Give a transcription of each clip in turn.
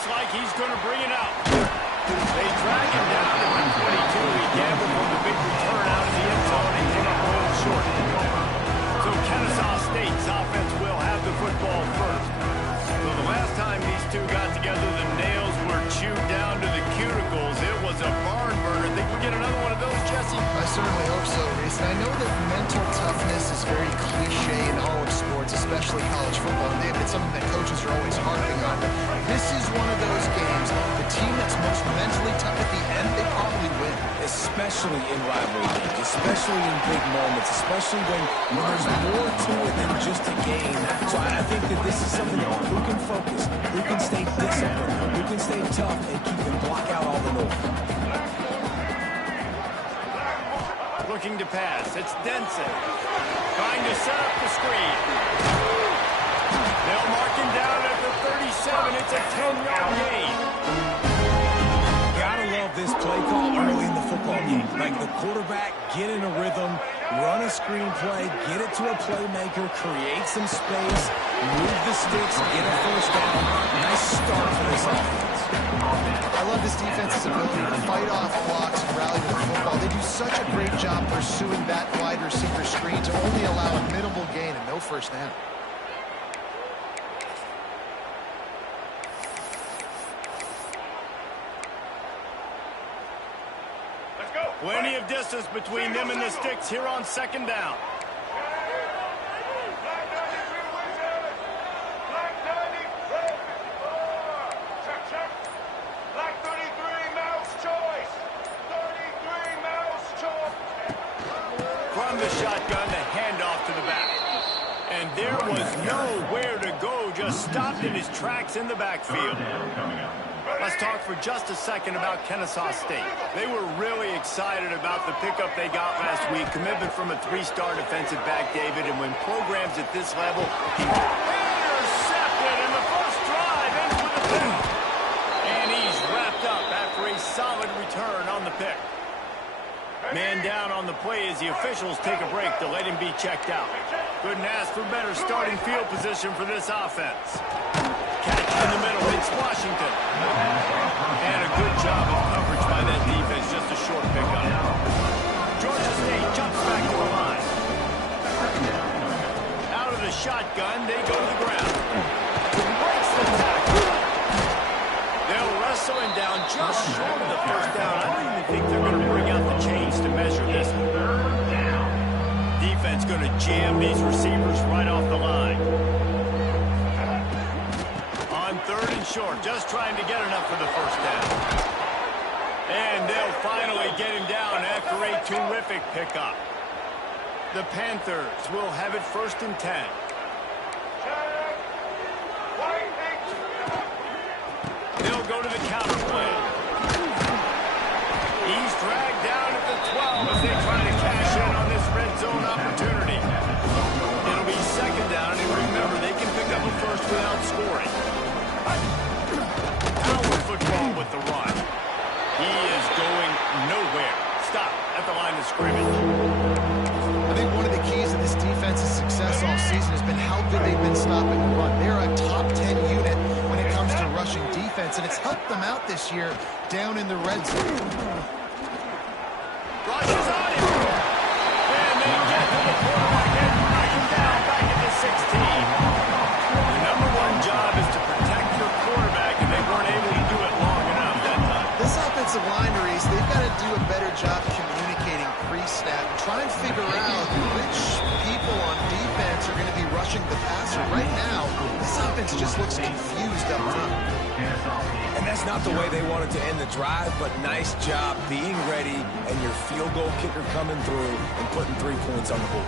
looks like he's going to bring it out. They drag him down to the 22. He gambled on the big return out of the end zone and came up a little short. So Kennesaw State's offense will have the football first. So the last time these two got together, the nails were chewed down to the cuticles. It was a barn burner. Think we get another one of those, Jesse? I certainly hope so, Reese. And I know that mental toughness is very cliche in all of sports, especially college football. And it's something that coaches are always harping on. But this is one of those games. The team that's most mentally tough at the end, they probably win. Especially in rivalry games, especially in big moments, especially when there's more to it than just a game. So I think that this is something that who can focus, who can stay disciplined, who can stay tough, and keep and block out all the noise. Looking to pass. It's Denson. Trying to set up the screen. They'll mark him down at the 37. It's a 10-yard gain. Gotta love this play call early in the football game. Like the quarterback, get in a rhythm, run a screen play, get it to a playmaker, create some space, move the sticks, get a first down. Nice start for this offense. I love this defense's ability to fight off blocks and rally with the football. They do such a great job pursuing that wide receiver screen to only allow a minimal gain and no first down. Plenty of distance between them and the sticks here on second down. From the shotgun, the handoff to the back. And there was nowhere to go, just stopped in his tracks in the backfield. Let's talk for just a second about Kennesaw State. They were really excited about the pickup they got last week. Commitment from a three-star defensive back, David, and when programs at this level, he intercepted in the first drive into the pick. And he's wrapped up after a solid return on the pick. Man down on the play as the officials take a break to let him be checked out. Couldn't ask for better starting field position for this offense. Catch in the middle, it's Washington. And a good job of coverage by that defense, just a short pickup. Georgia State jumps back to the line. Out of the shotgun, they go to the ground. Breaks the tackle. They'll wrestle him down just short of the first down. I don't even think they're going to bring out the chains to measure this one. Defense going to jam these receivers right off the line. On third and short, just trying to get enough for the first down. And they'll finally get him down after a terrific pickup. The Panthers will have it first and 10. They'll go to the counter play. He's dragged down at the 12 as they try to cash in on this red zone opportunity. It'll be second down, and remember, they can pick up a first without scoring. Power football with the run. He is going nowhere. Stop at the line of scrimmage. I think one of the keys to this defense's success all season has been how good they've been stopping the run. They're a top 10 unit when it comes to rushing defense, and it's helped them out this year down in the red zone. Rushes on him. And they get to the quarterback and knock him down back at the 16. The number one job is to protect your quarterback, and they weren't able to do it long enough that time. This offensive line, Reese, they've got to do a better job communicating pre-snap and try and figure out which people on defense are going to be rushing the passer. Right now, this offense just looks confused up front. And that's not the way they wanted to end the drive, but nice job being ready and your field goal kicker coming through and putting 3 points on the board.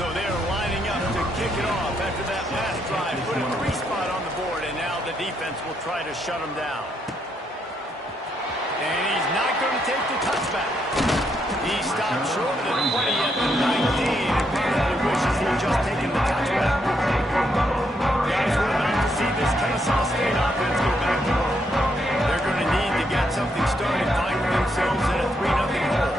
So they're lining up to kick it off after that last drive. Put a 3-spot on the board, and now the defense will try to shut him down. And he's not going to take the touchback. He stopped short of the 20 at the 19, and probably wishes he had just taken the touchback. Guys, we're about to see this Kennesaw State offense go back to work. They're going to need to get something started, finding themselves in a 3-0 hole.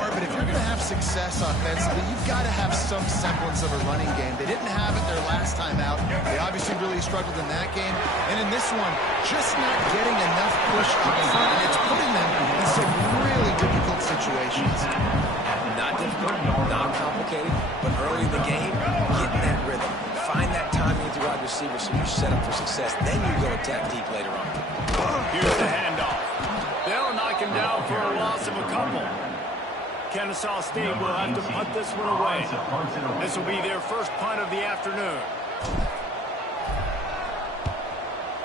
more, but if you're going to have success offensively, you've got to have some semblance of a running game. They didn't have it their last time out. They obviously really struggled in that game. And in this one, just not getting enough push up front, and it's putting them in some really difficult situations. Not difficult, not complicated, but early in the game, getting that rhythm. Find that timing with your wide receiver so you're set up for success. Then you go attack deep later on. Here's the handoff. They'll knock him down for a loss of a couple. Kennesaw State will have to punt this one away. This will be their first punt of the afternoon.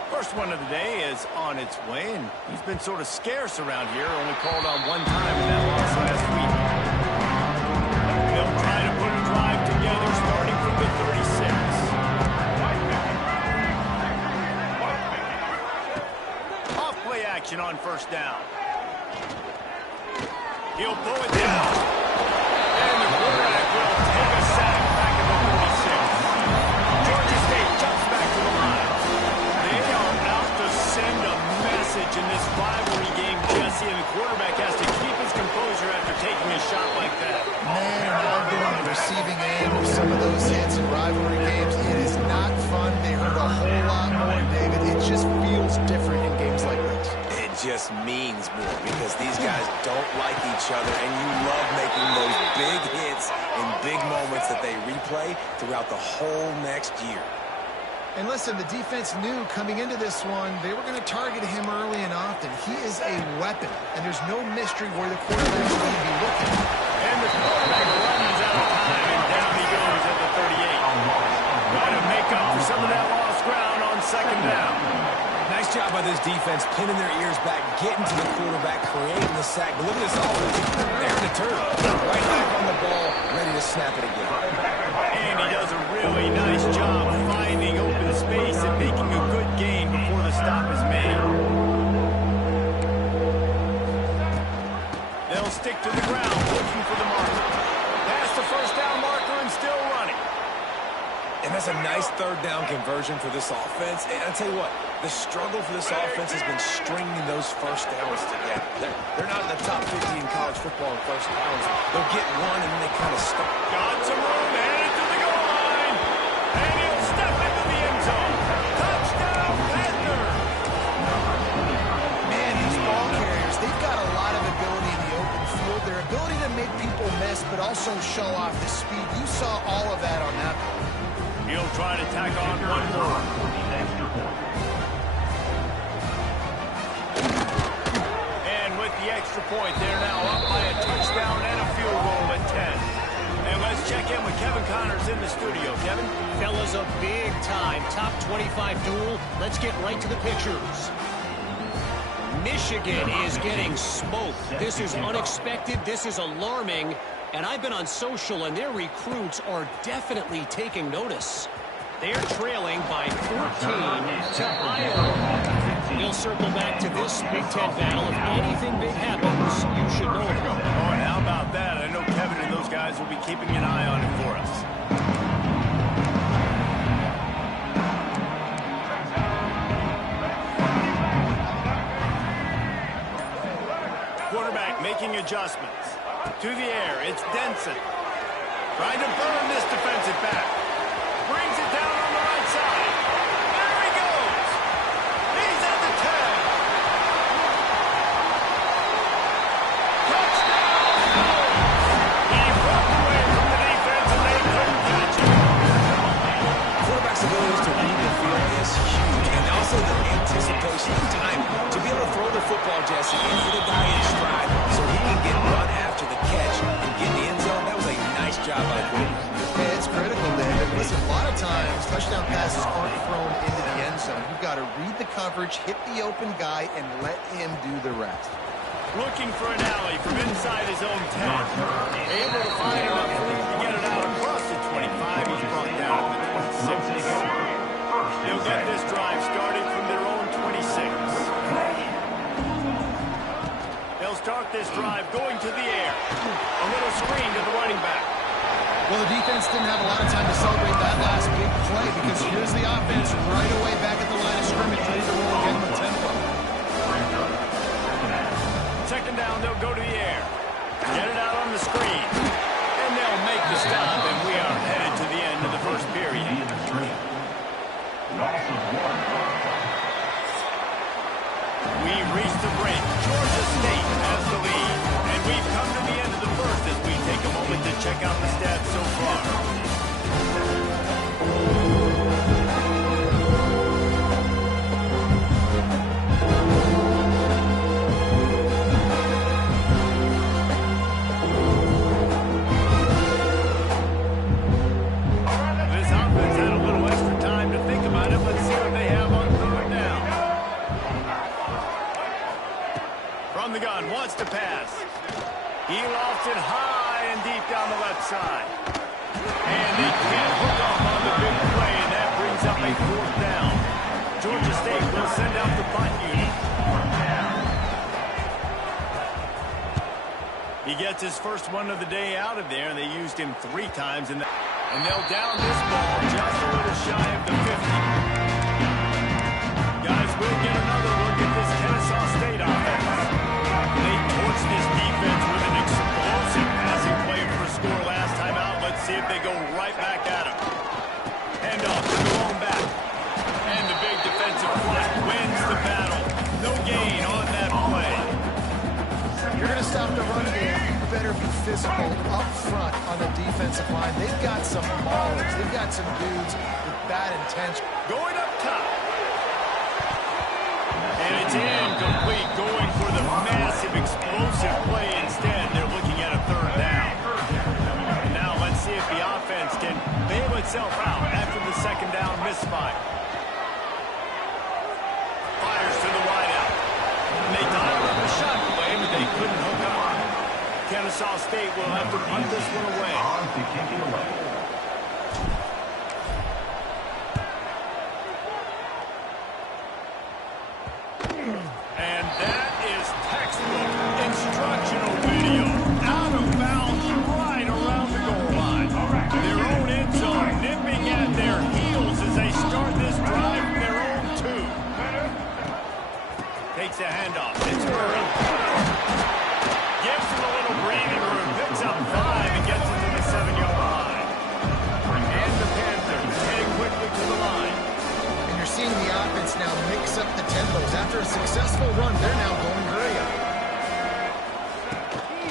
First one of the day is on its way, and he's been sort of scarce around here, only called on one time in that loss last week. They'll try to put a drive together starting from the 36. Off-play action on first down. He'll pull it down. And the quarterback will take a sack back at the 46. Georgia State jumps back to the line. They are out to send a message in this rivalry game, Jesse, and the quarterback has to keep his composure after taking a shot like that. Man, I've been on the receiving end of some of those hits in rivalry games. It is not fun. They hurt a whole lot more, David. It just feels different in games like this. It just means more because these guys don't like each other, and you love making those big hits in big moments that they replay throughout the whole next year. And listen, the defense knew coming into this one, they were going to target him early and often. He is a weapon, and there's no mystery where the quarterback's going to be looking. And the quarterback runs out of time, and down he goes at the 38. Trying to make up for some of that lost ground on second down. Nice job by this defense, pinning their ears back, getting to the quarterback, creating the sack. But look at this offense. There's the turn. Right back on the ball, ready to snap it again. And he does a really nice job finding open space and making a good gain before the stop is made. They'll stick to the ground, looking for the marker. Past the first down marker and still running. And that's a nice third down conversion for this offense. And I'll tell you what, the struggle for this offense has been stringing those first downs together. They're not in the top 50 in college football in first downs. They'll get one and then they kind of stop. Got some room, headed to the goal line. And he'll step into the end zone. Touchdown, Panther. Man, these ball carriers, they've got a lot of ability in the open field. Their ability to make people miss, but also show off the speed. You saw all of that on that play. He'll try to tack on one more. And with the extra point, they're now up by a touchdown and a field goal at 10. And let's check in with Kevin Connors in the studio. Kevin? Fellas, a big-time top 25 duel. Let's get right to the pictures. Michigan is getting smoked. This is unexpected. This is alarming. And I've been on social, and their recruits are definitely taking notice. They're trailing by 14 to Iowa. We'll circle back to this Big Ten battle. If anything big happens, you should know about it. Oh, and how about that? I know Kevin and those guys will be keeping an eye on it for us. Quarterback making adjustments. To the air, it's Denson. Trying to burn this defensive back. Brings it down on the right side. There he goes. He's at the 10. Touchdown! He broke away from the defense and they couldn't catch him. Quarterback's ability to read the field is huge, and also the anticipation of time to be able to throw the football, Jesse, into the guy in stride so he can get run after the catch and get in the end zone. That was a nice job by the quarterback. Yeah, it's critical, David. Listen, a lot of times, touchdown passes aren't thrown into the end zone. You've got to read the coverage, hit the open guy, and let him do the rest. Looking for an alley from inside his own 10. Able to find enough room to get it out across the 25. He's brought down at the 26. They'll get this drive started from their own 26. They'll start this drive going to the air. A little screen to the running back. Well, the defense didn't have a lot of time to celebrate that last big play because here's the offense right away back at the line of scrimmage, ready to roll again with tempo. Second down, they'll go to the air. Get it out on the it high and deep down the left side. And they can't hook up on the big play, and that brings up a 4th down. Georgia State will send out the punt unit. He gets his first one of the day out of there, and they used him 3 times. And they'll down this ball just a little shy of the 50. Guys, we'll get another look at this Kennesaw State offense. They torched this defense with an explosive passing play for a score last time out. Let's see if they go right back at him. Handoff to the lone back. And the big defensive flat wins the battle. No gain on that play. You're going to stop the run game. You better be physical up front on the defensive line. They've got some maulers. They've got some dudes with bad intention. Going up top. And it's incomplete, going for the massive explosive play instead. They're looking at a 3rd down. Now let's see if the offense can bail itself out after the 2nd down misfire. Fires to the wideout. And they dialed up a shot play, but they couldn't hook up. Kennesaw State will have to punt this one away. And that is textbook instructional video. Out of bounds right around the goal line. Their own end zone nipping at their heels as they start this drive from their own 2. Takes a handoff. It's Murray. Gives him a little breathing room. Picks up 5 and gets into the 7-yard line. And the Panthers heading quickly to the line. And you're seeing the offense now mix up the tempos. After a successful run, they're now going hurry up.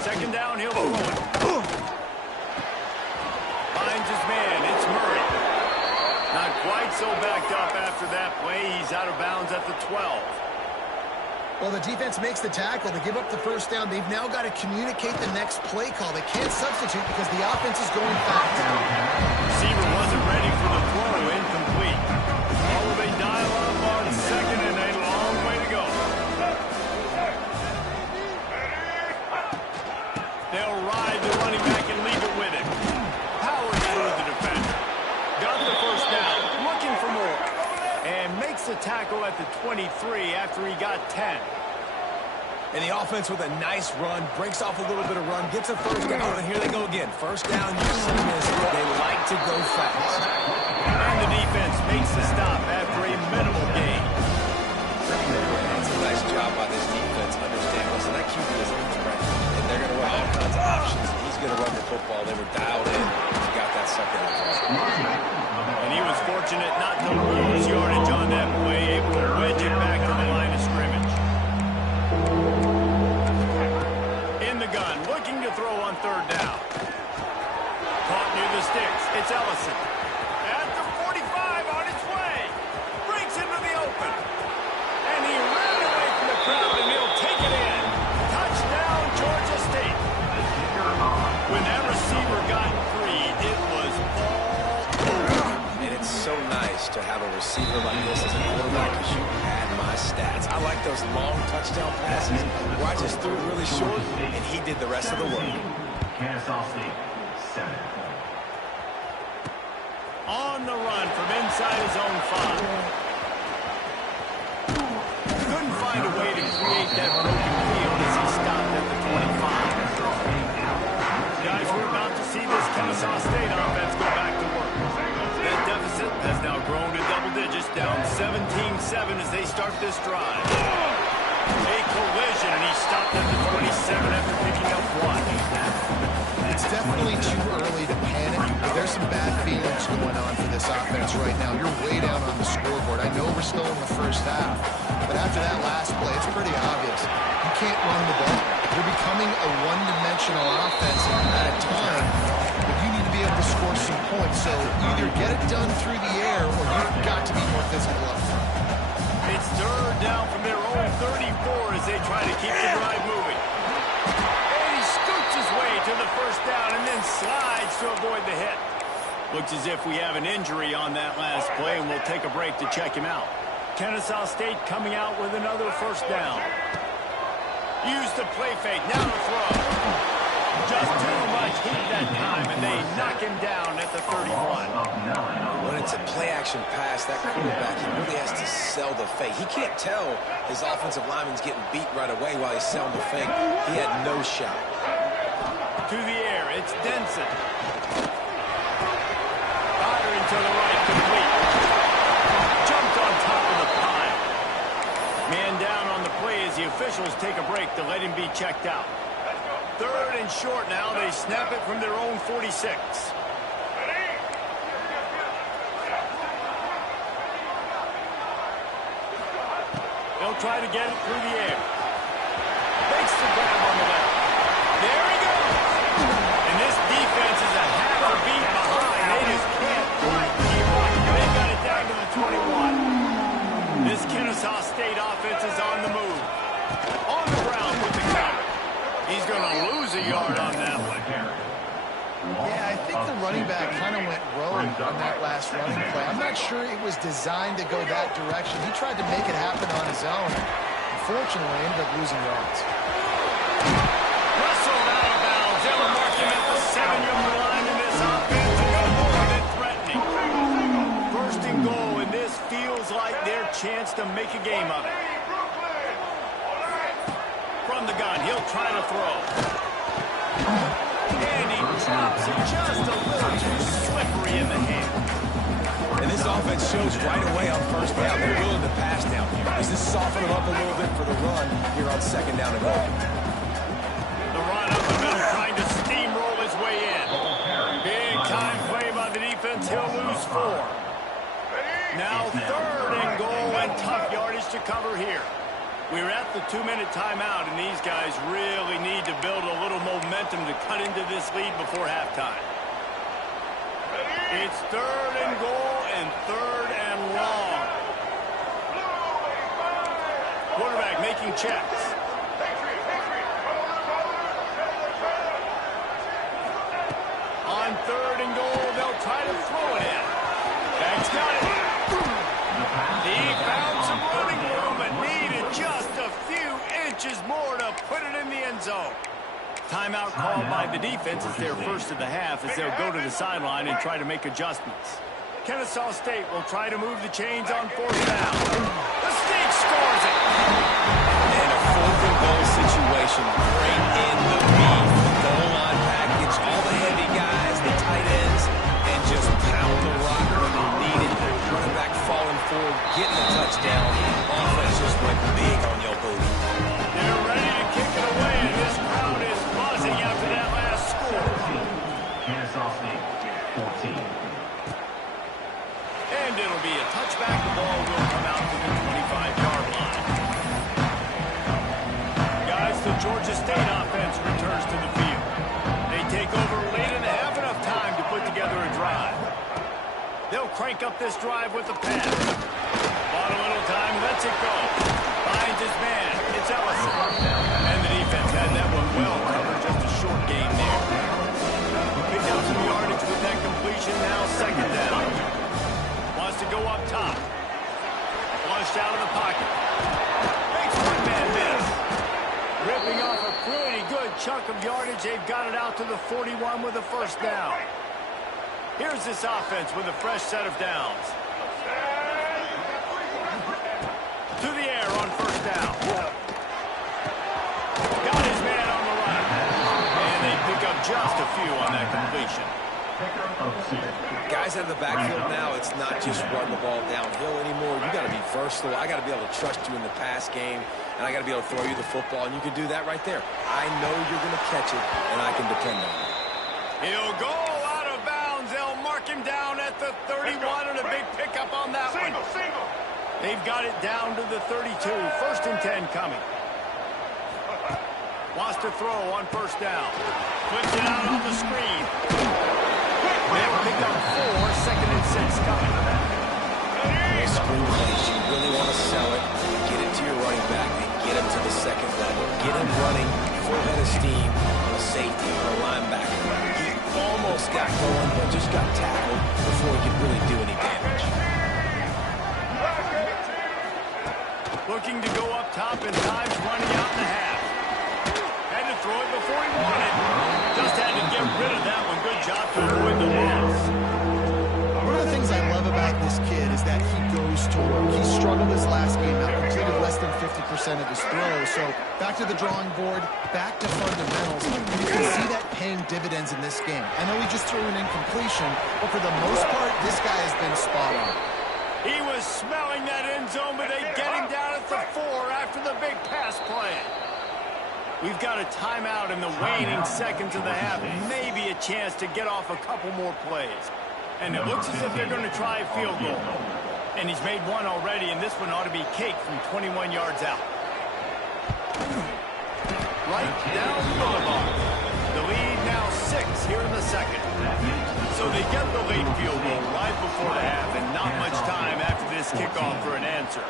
2nd down, he'll throw it. Finds his man. It's Murray. Not quite so backed up after that play. He's out of bounds at the 12. Well, the defense makes the tackle. They give up the 1st down. They've now got to communicate the next play call. They can't substitute because the offense is going fast. Receiver wasn't ready for the throw. Incomplete. Oh, they dial up on 2nd and a long way to go. They'll ride the running back and leave it with him. Powered through the defender. Got the 1st down. Looking for more. And makes the tackle at the 23 after he got 10. And the offense with a nice run, breaks off a little bit of run, gets a 1st down, and here they go again. 1st down, you've seen this. They like to go fast. And the defense makes the stop after a minimal gain. It's a nice job by this defense. Understand, listen, that QB is a threat, and they're going to run all kinds of options. He's going to run the football. They were dialed in. He got that 2nd down. And he was fortunate not to lose yardage on that play, able to wedge it back to the line of scrimmage. In the gun, looking to throw on 3rd down. Caught near the sticks. It's Ellison. At the 45 on its way. Breaks into the open. And he ran away from the crowd, and he'll take it in. Touchdown, Georgia State. When that receiver got free, it was all over. And it's so nice to have a receiver like this as a quarterback because you add my stats. I like those long touchdown passes where I just threw it really short, and he did the rest of the work. Kennesaw State, 7 points. On the run from inside his own 5. Couldn't find a way to create that broken field as he stopped at the 25. Guys, we're about to see this Kennesaw State offense go back to work. That deficit has now grown to double digits, down 17-7 as they start this drive. A collision, and he stopped at the 27 after picking up 1. It's definitely too early to panic. There's some bad feelings going on for this offense right now. You're way down on the scoreboard. I know we're still in the 1st half, but after that last play, it's pretty obvious. You can't run the ball. You're becoming a one-dimensional offense at a time, but you need to be able to score some points. So either get it done through the air, or you've got to be more physical up front. It's 3rd down from their own 34 as they try to keep the drive moving. And he scoots his way to the 1st down and then slides to avoid the hit. Looks as if we have an injury on that last play, and we'll take a break to check him out. Kennesaw State coming out with another 1st down. Use the play fake. Now to throw. Just too much heat that time, and they knock him down at the 31. When it's a play-action pass, that quarterback, he really has to sell the fake. He can't tell his offensive lineman's getting beat right away while he's selling the fake. He had no shot. To the air, it's Denson. Firing to the right, complete. Jumped on top of the pile. Man down on the play as the officials take a break to let him be checked out. 3rd and short now. They snap it from their own 46. They'll try to get it through the air. Makes the grab on the left. There he goes. And this defense is a half a beat behind. They just can't quite keep up. They got it down to the 21. This Kennesaw State offense is on the move. On the ground with the counter. He's going to lose a yard on that one. Yeah, I think the running back kind of went rogue on that last running play. I'm not sure it was designed to go that direction. He tried to make it happen on his own. Unfortunately, ended up losing yards. Wrestled out of bounds. They'll mark him at the 7-yard line, and this offense is more than threatening. 1st and goal, and this feels like their chance to make a game of it. From the gun, he'll try to throw. And he drops it just a little too slippery in the hand. And this offense shows right away on 1st down. They're willing to pass down here. This is softening up a little bit for the run here on 2nd down and goal. The run up the middle, trying to steamroll his way in. Big time play by the defense. He'll lose 4. Now 3rd and goal, and tough yardage to cover here. We're at the 2-minute timeout, and these guys really need to build a little momentum to cut into this lead before halftime. It's 3rd and goal and 3rd and long. Quarterback making checks. On 3rd and goal, they'll try to throw it in. Bag's got it. He found some running room, but needed just a few inches more to put it in the end zone. Timeout called by the defense is their first of the half as they'll go to the sideline and try to make adjustments. Kennesaw State will try to move the chains on 4th down. The State scores it. And a 4th and goal situation. Bring in the beef. Goal line package. All the heavy guys, the tight ends, and just pound the rock when they need it. Running back falling forward, getting a touchdown. Offense just went big on your booty. They're ready to kick it away, and this crowd is buzzing after that last score. Kennesaw State, 14. And it'll be a touchback. The ball will come out to the 25-yard line. Guys, the Georgia State offense returns to the field. They take over late in the half, enough time to put together a drive. They'll crank up this drive with the pass. Bought a little time, lets it go. Finds his man. It's Ellison. And the defense had that one well covered. Just a short gain there. Picked up some yardage with that completion. Now 2nd down. Wants to go up top. Flushed out of the pocket. Makes one man miss. Ripping off a pretty good chunk of yardage. They've got it out to the 41 with a 1st down. Here's this offense with a fresh set of downs. To the air on 1st down. Got his man on the run. And they pick up just a few on that completion. Guys out of the backfield now, it's not just run the ball downhill anymore. You got to be versatile. I got to be able to trust you in the pass game, and I got to be able to throw you the football, and you can do that right there. I know you're going to catch it, and I can depend on it. He'll go out of bounds. They'll mark him down at the 31, and a big pickup on that one. They've got it down to the 32. 1st and 10 coming. Wants to throw on 1st down. Flips it out on the screen. They'll pick up 4. 2nd and 6 coming. Screen plays. You really want to sell it. Get it to your running back and get him to the 2nd level. Get him running full head of steam on a safety or a linebacker. He almost got going, but just got tackled before he could really do any damage. Looking to go up top, and time's running out in the half. Had to throw it before he wanted. Just had to get rid of that one. Good job to avoid the loss. One of the things I love about this kid is that he goes to work. He struggled this last game out, completed less than 50% of his throws. So back to the drawing board, back to fundamentals. You can see that paying dividends in this game. I know he just threw an incompletion, but for the most part, this guy has been spot on. He was smelling that end zone, but they get him down at the 4 after the big pass play. We've got a timeout in the waning seconds of the half. Maybe a chance to get off a couple more plays. And it looks as if they're going to try a field goal. And he's made one already, and this one ought to be cake from 21 yards out. Right down Boulevard. The lead now 6 here in the second. So they get the late field goal right before the half, and not much time after this kickoff for an answer.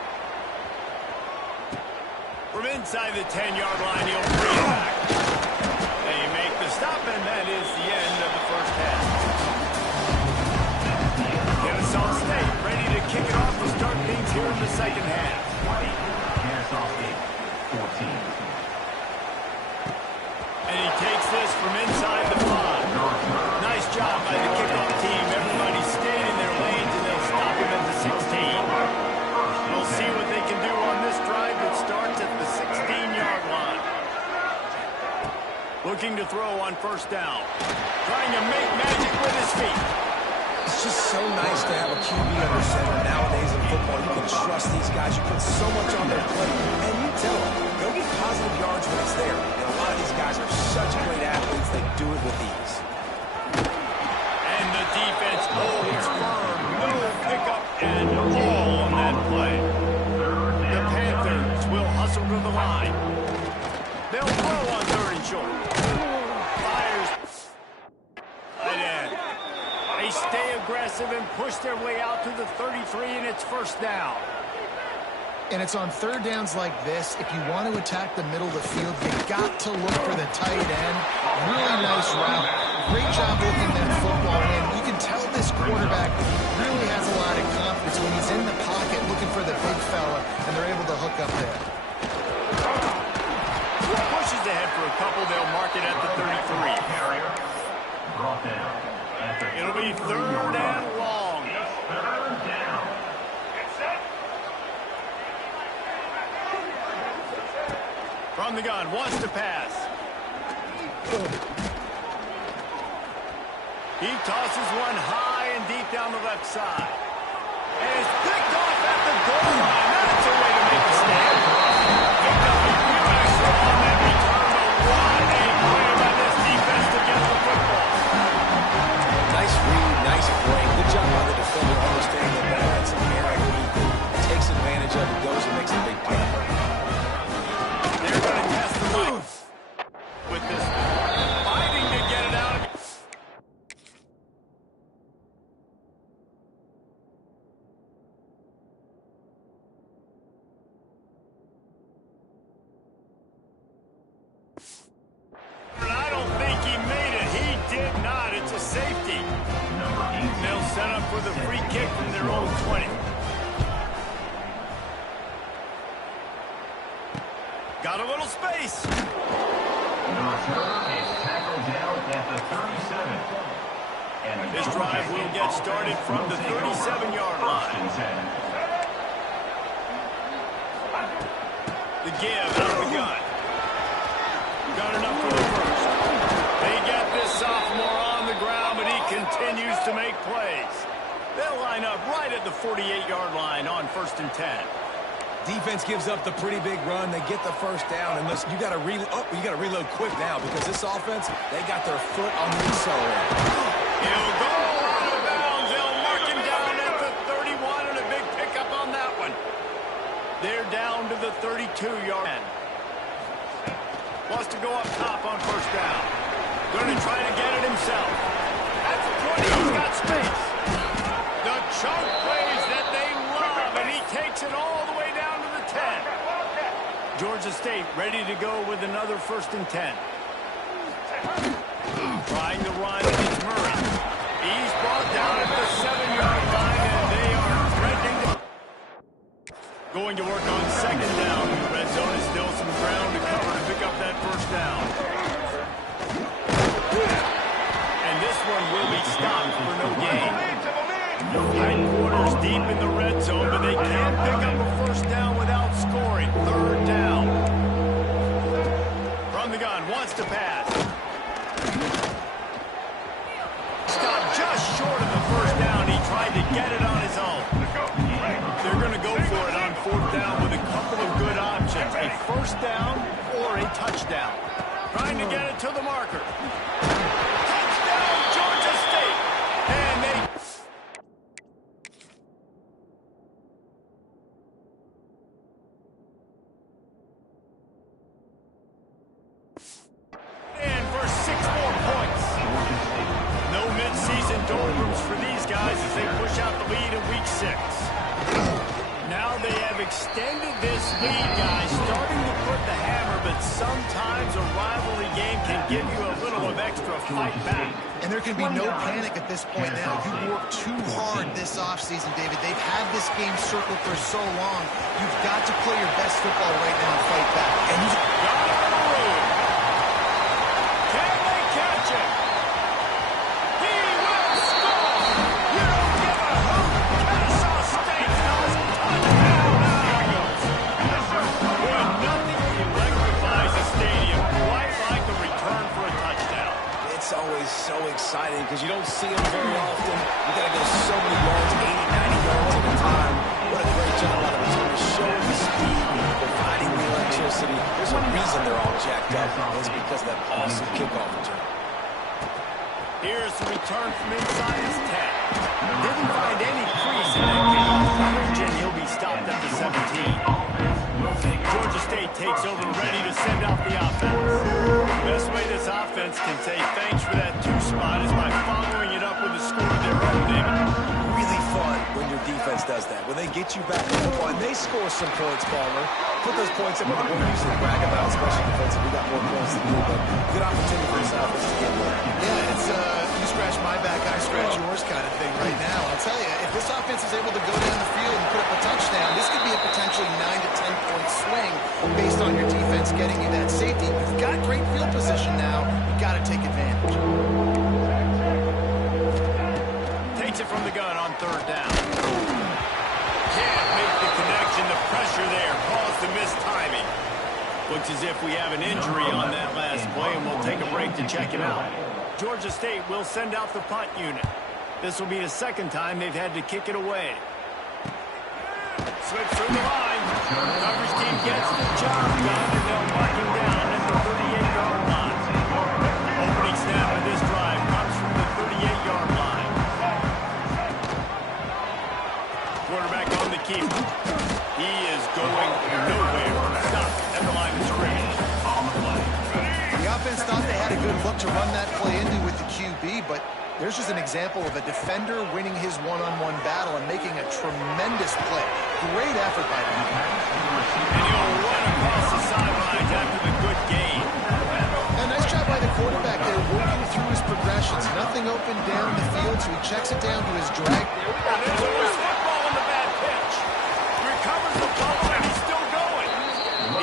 From inside the 10-yard line, he'll bring it back. They make the stop, and that is the end of the first half. Kennesaw State ready to kick it off to start things here in the second half. Kennesaw State, 14. And he takes this from inside the 5. Nice job by the kickoff team. Everybody staying in their lanes, and they'll stop him at the 16. We'll see what they can do on this drive that starts at the 16-yard line. Looking to throw on first down. Trying to make magic with his feet. It's just so nice to have a QB under center. Nowadays in football, you can trust these guys. You put so much on their plate, and you tell them, go get positive yards when it's there. And a lot of these guys are such great athletes, they do it with ease. And the defense holds firm. No pickup and all on that play. The Panthers will hustle to the line. They'll throw on 3rd and short. Fires. Tight end. They stay aggressive and push their way out to the 33, and it's first down. And it's on third downs like this. If you want to attack the middle of the field, you got to look for the tight end. Really nice route. Great job looking that football in. You can tell this quarterback really has a lot of confidence when he's in the pocket looking for the big fella, and they're able to hook up there. Pushes ahead for a couple. They'll mark it at the 33. Brought down. It'll be 3rd and long. Third down. From the gun, wants to pass. He tosses one high and deep down the left side. And it's picked off at the goal line. That's a way to make a stand. Picked up a few extra on that return, but what a play by this defense to get the football. Nice read, nice break. Good job by the defender understanding that that's an air underneath it. Takes advantage of it, goes and makes a big play. They're going to test the line with this fighting to get it out. And I don't think he made it. He did not. It's a safety. They'll set up for the free kick from their own 20. Got a little space. The return is tackled down at the 37. And This drive will get started from the 37-yard line. The give out of the gun. Got enough for the first. They get this sophomore on the ground, but he continues to make plays. They'll line up right at the 48-yard line on 1st and 10. Defense gives up the pretty big run. They get the first down, and listen, you got to reload quick now because this offense, they got their foot on the accelerator. He'll go out of bounds. They'll mark him down at the 31, and a big pickup on that one. They're down to the 32-yard line. Wants to go up top on first down. Going to try to get it himself. At the 20, he's got space. The chunk plays that they love, and he takes it all the way down to the 10. Georgia State ready to go with another 1st and 10. Trying to run against Murray. He's brought down at the 7-yard line, and they are threatening to... Going to work on 2nd down. The red zone is still some ground to cover to pick up that first down. deep in the red zone, but they can't pick up a first down without scoring. Third down. From the gun, wants to pass. Stopped just short of the first down. He tried to get it on his own. They're going to go for it on fourth down with a couple of good options. A first down or a touchdown. Trying to get it to the marker. Touchdown, Georgia State. And they... And for 6 more points. No mid-season doldrums for these guys as they push out the lead in week 6. Now they have extended this lead, guys, starting to put the hammer, but sometimes a rivalry game can give you a little of extra fight back. And there can be no panic at this point now. You worked too hard this offseason, David. They've had this game circled for so long. You've got to play your best football right now and fight back. And you got on the road. Can they catch it? He will score. You don't give a hoot. Kennesaw State does. Touchdown. Boy, nothing electrifies a stadium quite like a return for a touchdown. It's always so exciting because you don't see them very often. You got to go so many yards, 80, 90 yards at a time. What a great job by the returner, showing the speed, providing the electricity. There's a reason they're all jacked up. It's because of that awesome kickoff return. Here's the return from inside his 10. Didn't find any crease in that kickoff coverage, and he'll be stopped at the 17. Georgia State takes over, ready to send out the offense. Best way this offense can say thanks for that 2 spot is by following it up with a score of their own, David. Really fun when your defense does that. When they get you back in football, and they score some points, Palmer. Put those points up on the board. Usually brag about, especially defensive. We got more points than you, but good opportunity for this offense to get more. Yeah, it's you scratch my back, I scratch yours kind of thing right now. I'll tell you, if this offense is able to go down the field and put up a touchdown, this could be a potentially 9 to 10 point swing based on your defense getting you that safety. You've got great field position now. You've got to take advantage. Takes it from the gun on third down. Can't make the connection. The pressure there caused the missed timing. Looks as if we have an injury on that last play, and we'll take a break to check him out. Georgia State will send out the punt unit. This will be the second time they've had to kick it away. Slips through the line. Coverage team gets the job done, and they'll mark him down at the 38-yard line. Opening snap of this drive comes from the 38-yard line. Quarterback on the keeper. He is going nowhere. Stop at the line of scrimmage. The offense thought they had a good look to run that play into with the QB, but there's just an example of a defender winning his one-on-one battle and making a tremendous play. Great effort by them. And he'll run across the sidelines after the good gain. A nice job by the quarterback there, working through his progressions. Nothing open down the field, so he checks it down to his drag. And there's a loose football on the bad pitch. Recovers the ball, and he's still going.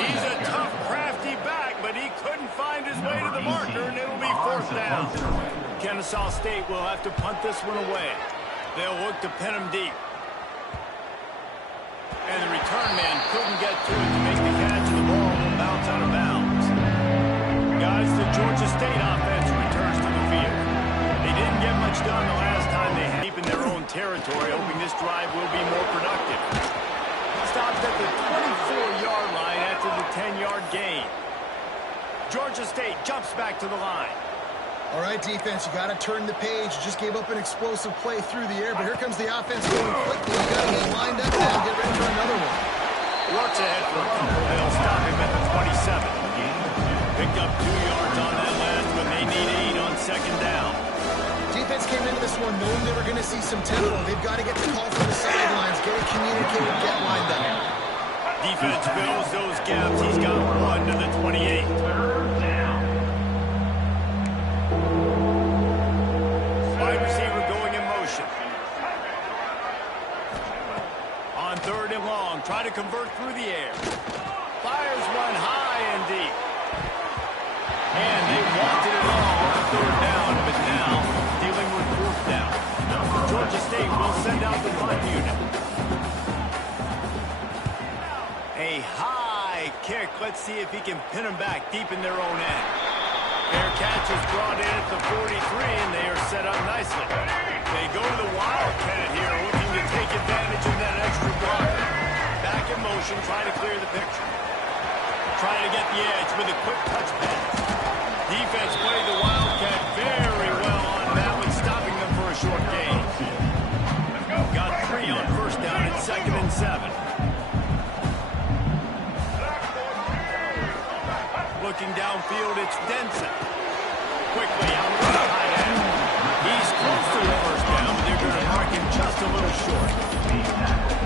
He's a tough, crafty back, but he couldn't find his way to the marker, and it'll be fourth down. Kennesaw State will have to punt this one away. They'll look to pin him deep. And the return man couldn't get to it to make the catch, and the ball will bounce out of bounds. Guys, the Georgia State offense returns to the field. They didn't get much done the last time they had deep in their own territory, hoping this drive will be more productive. Stopped at the 24-yard line after the 10-yard gain. Georgia State jumps back to the line. All right, defense, you got to turn the page. You just gave up an explosive play through the air, but here comes the offense going quickly. You got to get lined up now and get ready for another one. Works ahead for a couple. They'll stop him at the 27. Picked up 2 yards on that last one. They need 8 on second down. Defense came into this one knowing they were going to see some tempo. They've got to get the call from the sidelines, get it communicated, get lined up. Defense fills those gaps. He's got 1 to the 28. Wide receiver going in motion. On third and long, try to convert through the air. Fires one high and deep. And they wanted it all on third down, but now dealing with fourth down. Georgia State will send out the punt unit. Let's see if he can pin them back deep in their own end. Their catch is brought in at the 43, and they are set up nicely. They go to the Wildcat here, looking to take advantage of that extra blocker. Back in motion, trying to clear the picture. Trying to get the edge with a quick touch pass. Defense played the Wildcat very well on that one, stopping them for a short gain. Got 3 on first down and 2nd and 7. Looking downfield, it's Denson. Quickly out to the tight end. He's close to the first down, but they're going to mark him just a little short.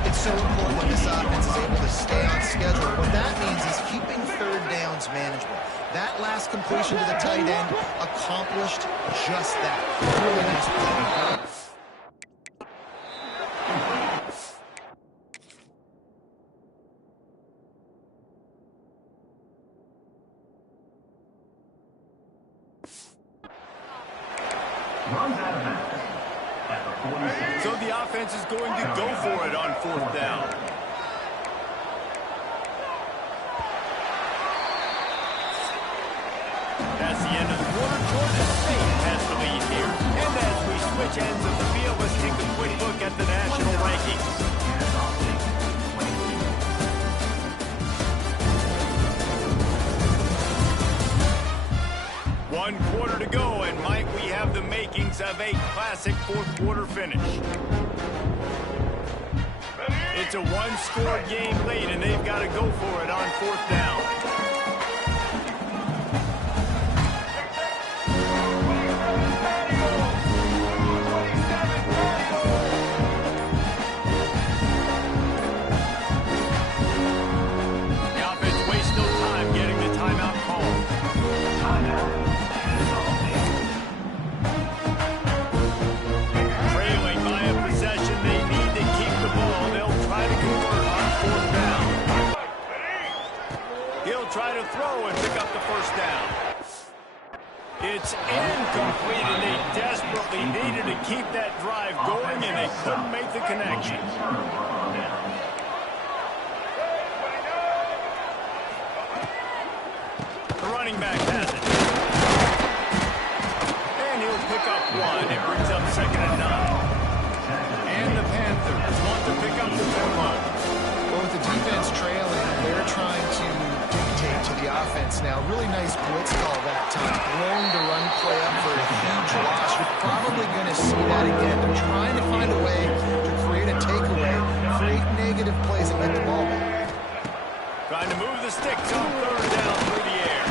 It's so important that this offense is able to stay on schedule. What that means is keeping third downs manageable. That last completion to the tight end accomplished just that. Really nice play. So the offense is going to go for it on 4th down. That's the end of the quarter. Georgia State has the lead here. And as we switch ends of the field, let's take a quick look at the national rankings. One quarter to go, and Mike, we have the makings of a classic 4th quarter finish. It's a one-score game late, and they've got to go for it on 4th down. The offense wastes no time getting the timeout called. Trailing by a possession, they need to keep the ball. They'll try to convert on 4th down. He'll try to throw and pick up the first down. It's incomplete, and they desperately needed to keep that drive going, and they couldn't make the connection. The running back has it. And he'll pick up 1. It brings up 2nd and 9. And the Panthers want to pick up the 5th one. Well, with the defense trailing, they're trying to dictate to the offense now. Really nice blitz call that time. Blowing the run play up for a huge loss. You're probably going to see that again. They're trying to find a way to create a takeaway, create negative plays and get the ball back. Trying to move the sticks on 3rd down through the air.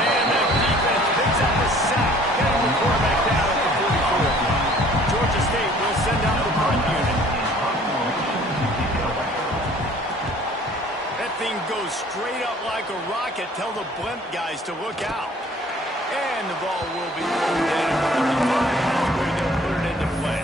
And the defense picks up a sack, getting the quarterback down at the 44. Georgia State will send out the punt unit. That thing goes straight up like a rocket. Tell the blimp guys to look out. And the ball will be thrown down at the 55. That's where they'll put it into play.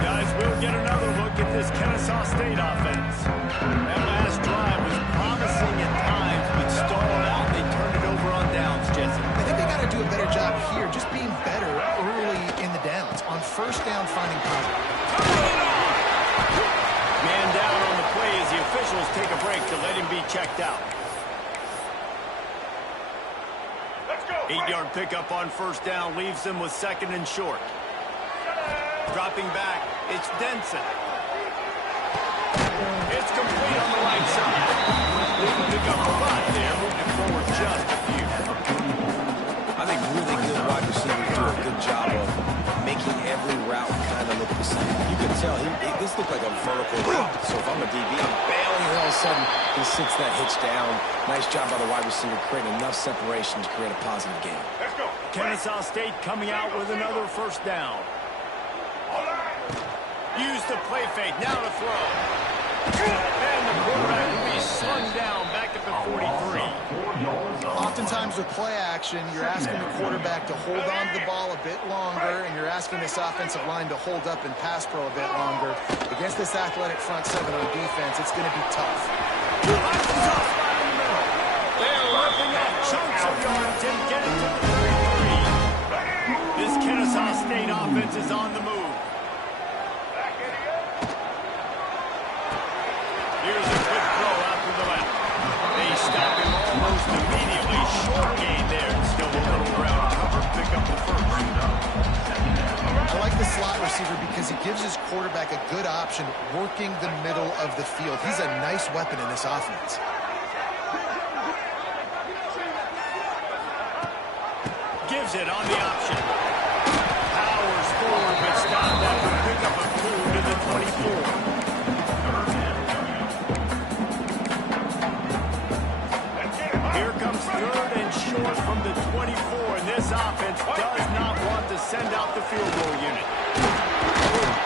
Guys, we'll get another look at this Kennesaw State offense. That last drive was promising at times, but stalled out. They turned it over on downs, Jesse. I think they got to do a better job here, just being better early in the downs. On 1st down, finding positive. Man down on the play as the officials take a break to let him be checked out. 8-yard pickup on 1st down leaves them with 2nd and short. Dropping back, it's Denson. It's complete on the right side. Didn't pick up a lot there, moving forward just a few. I think really good wide receivers do a good job of making every route kind of look the same. You can tell this looked like a vertical route. So if I'm a DB, I'm bailing, and all of a sudden he sits that hitch down. Nice job by the wide receiver creating enough separation to create a positive game. Let's go. Kennesaw State coming out with another 1st down. Use the play fake, now to throw. And the quarterback will be slung down back at the 43. Oftentimes with play action, you're asking the quarterback to hold on to the ball a bit longer, and you're asking this offensive line to hold up and pass pro a bit longer. Against this athletic front 7 on defense, it's going to be tough. They're ripping off chunks of yards and getting to the 33. This Kennesaw State offense is on the move. Here's a quick throw out to the left. They receiver because he gives his quarterback a good option working the middle of the field. He's a nice weapon in this offense. Gives it on the option. Powers forward, but stopped after a pickup of 2 to the 24. Here comes 3rd and short from the 24, and this offense does not want to send out the field goal unit.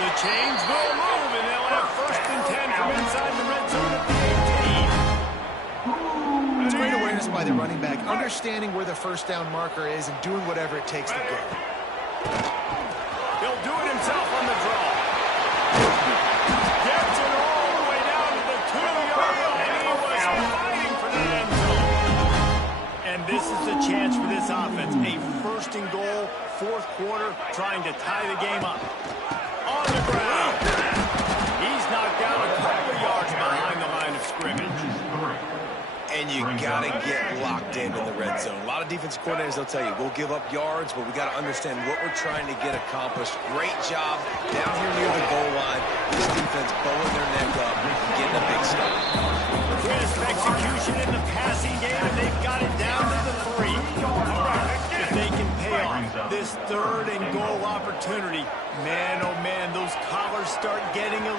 The chains will move, and they'll have 1st and 10 from inside the red zone at the 18. It's great awareness by the running back, understanding where the first down marker is and doing whatever it takes to get it. He'll do it himself on the draw. Gets it all the way down to the 2-yard line. He was fighting for that end zone. And this is the chance for this offense. A 1st and goal, 4th quarter, trying to tie the game up. On the ground. He's knocked down a couple yards behind the line of scrimmage. And you got to get locked in the red zone. A lot of defensive coordinators, they'll tell you, we'll give up yards, but we got to understand what we're trying to get accomplished. Great job down here near the goal line. This defense bowing their neck up and getting a big stop. Crisp execution in the passing game, and they've got it down to the 3. If they can pay off this 3rd and goal opportunity, man, oh man, those collars start getting a